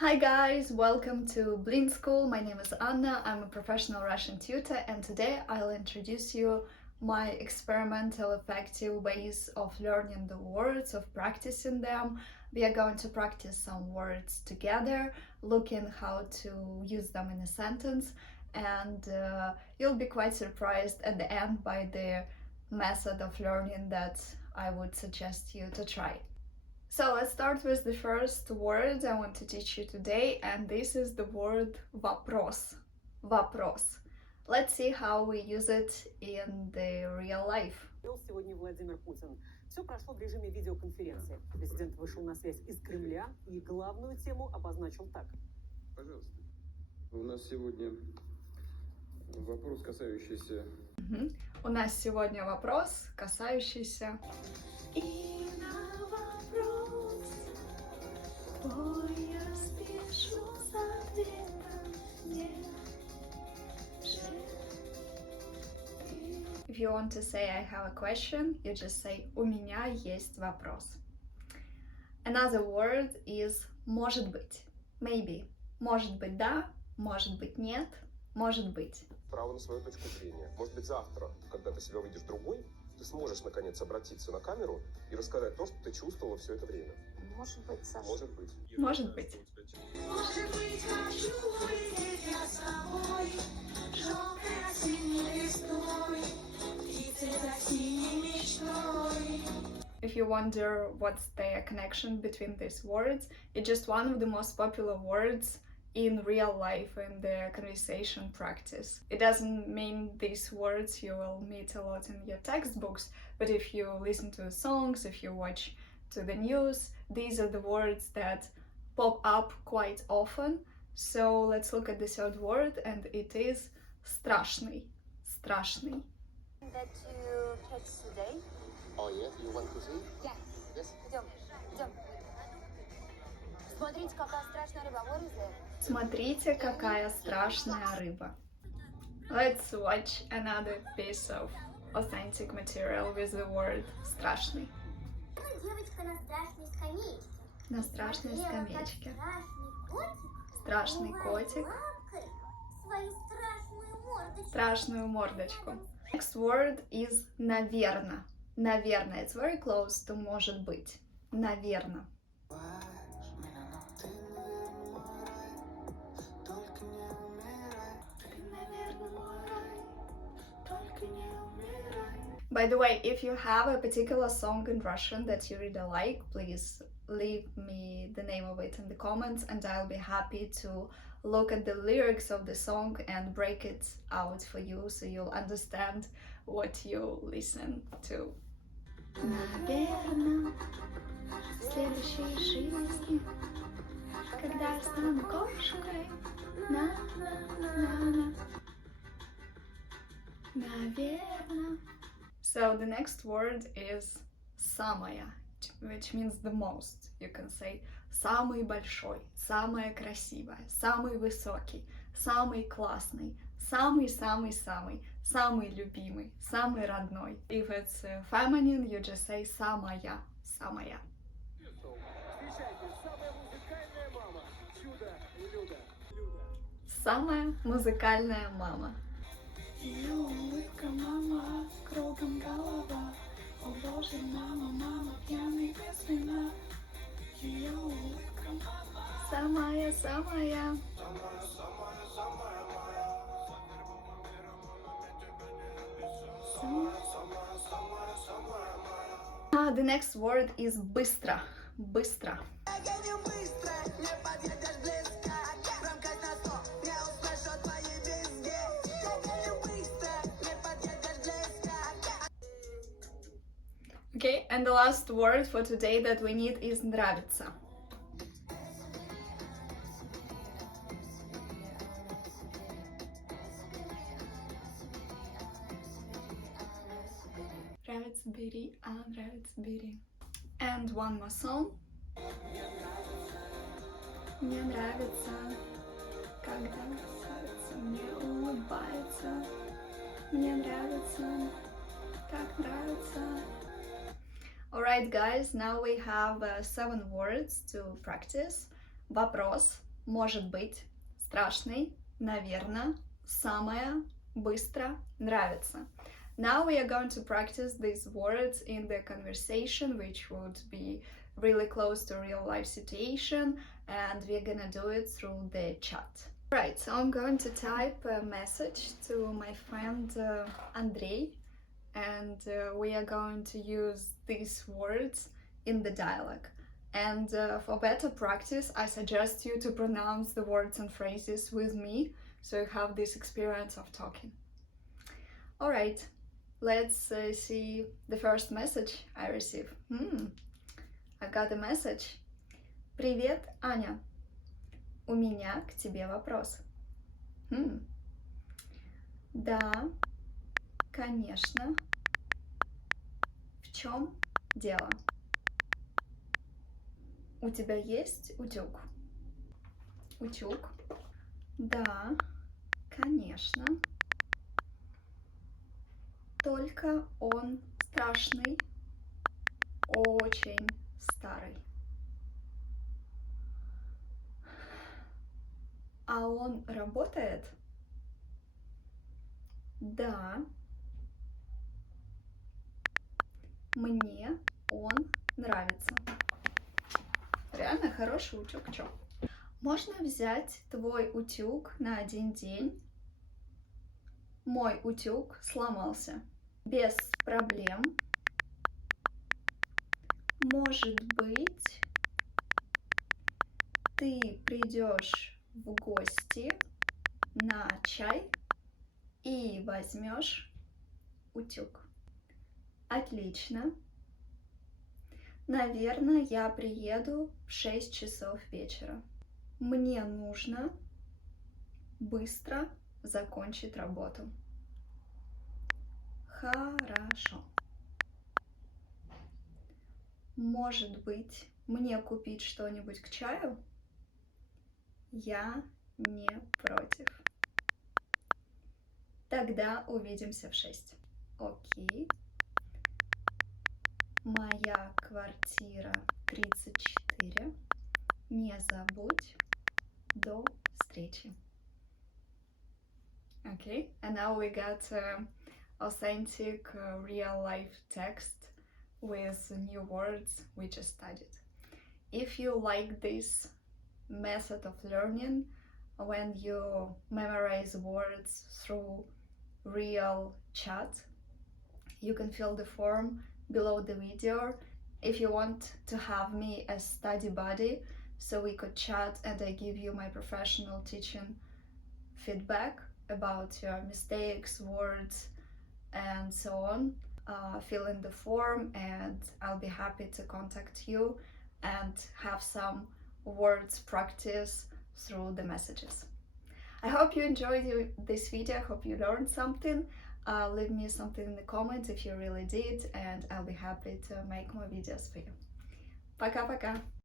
Hi guys, welcome to Blin School. My name is Anna, I'm a professional Russian tutor, and today I'll introduce you my experimental effective ways of learning the words, of practicing them. We are going to practice some words together, looking how to use them in a sentence, and you'll be quite surprised at the end by the method of learning that I would suggest you to try. So let's start with the first word I want to teach you today, and this is the word вопрос. Вопрос. Let's see how we use it in the real life. Сегодня Владимир Путин. Все прошло в режиме видеоконференции. Президент вышел на связь из Кремля и главную тему обозначил так. Пожалуйста. У нас сегодня вопрос, касающийся... У нас сегодня вопрос, касающийся... If you want to say I have a question, you just say у меня есть вопрос. Another word is может быть, maybe. Может быть да, может быть нет, может быть. Право на свою точку зрения. Может быть, завтра, когда ты себя увидишь другой, ты сможешь, наконец, обратиться на камеру и рассказать то, что ты чувствовала все это время. Может быть, Саша. Может быть. Может быть. Может быть, хочу улететь я с тобой, желтой осенней листвой, птицей за синей мечтой. If you wonder what's the connection between these words, it's just one of the most popular words in real life in the conversation practice. It doesn't mean these words you will meet a lot in your textbooks, but if you listen to the songs, if you watch to the news, these are the words that pop up quite often. So let's look at the third word, and it is страшный. Страшный. That you catch today? Oh, yeah? You want to see? Yeah. Yes. Идем, идем. Смотрите, какая страшная рыба. What is it? Смотрите, какая страшная рыба. Let's watch another piece of authentic material with the word страшный. Девочка на страшной скамеечке. На страшной скамеечке. Страшный Страшный котик. котик. Лапкой свою страшную мордочку. Страшную мордочку. Next word is наверно. Наверно. It's very close to может быть. Наверно. By the way, if you have a particular song in Russian that you really like, please leave me the name of it in the comments, and I'll be happy to look at the lyrics of the song and break it out for you so you'll understand what you listen to. Наверно, в следующей жизни, когда я стану кошкой, наверно. So the next word is самая, which means the most. You can say самый большой, самая красивая, самый высокий, самый классный, самый-самый-самый, самый любимый, самый родной. If it's feminine, you just say самая, самая. Самая музыкальная мама. Ее улыбка, мама, кругом голова. О боже, мама, мама, пьяный без вина. Ее улыбка, мама, самая-самая. The next word is быстро. Быстро. Okay, and the last word for today that we need is нравится. Нравится, бери, а нравится, бери. And one more song. Мне нравится, когда сердце мне улыбается. Мне нравится, как нравится. Alright guys, now we have 7 words to practice. Вопрос, может быть, страшный, наверное, самое, быстро, нравится. Now we are going to practice these words in the conversation, which would be really close to real life situation, and we're gonna do it through the chat. Right, so I'm going to type a message to my friend Andrei, and we are going to use these words in the dialogue. And for better practice, I suggest you to pronounce the words and phrases with me, so you have this experience of talking. All right, let's see the first message I receive. I got a message. Привет, Аня. У меня к тебе вопрос. Да, конечно. В чем дело? У тебя есть утюг? Утюг? Да, конечно. Только он страшный, очень старый. А он работает? Да. Мне он нравится. Реально хороший утюг, чё? Можно взять твой утюг на один день? Мой утюг сломался. Без проблем. Может быть, ты придешь в гости на чай и возьмешь утюг. Отлично. Наверное, я приеду в 6 часов вечера. Мне нужно быстро закончить работу. Хорошо. Может быть, мне купить что-нибудь к чаю? Я не против. Тогда увидимся в 6. Окей. Моя квартира 34. Не забудь. До встречи. Okay, and now we got authentic real life text with new words we just studied. If you like this method of learning, when you memorize words through real chat, you can fill the form below the video. If you want to have me as study buddy, so we could chat and I give you my professional teaching feedback about your mistakes, words, and so on, fill in the form and I'll be happy to contact you and have some words practice through the messages. I hope you enjoyed this video. I hope you learned something. Leave me something in the comments if you really did, and I'll be happy to make more videos for you. Пока-пока!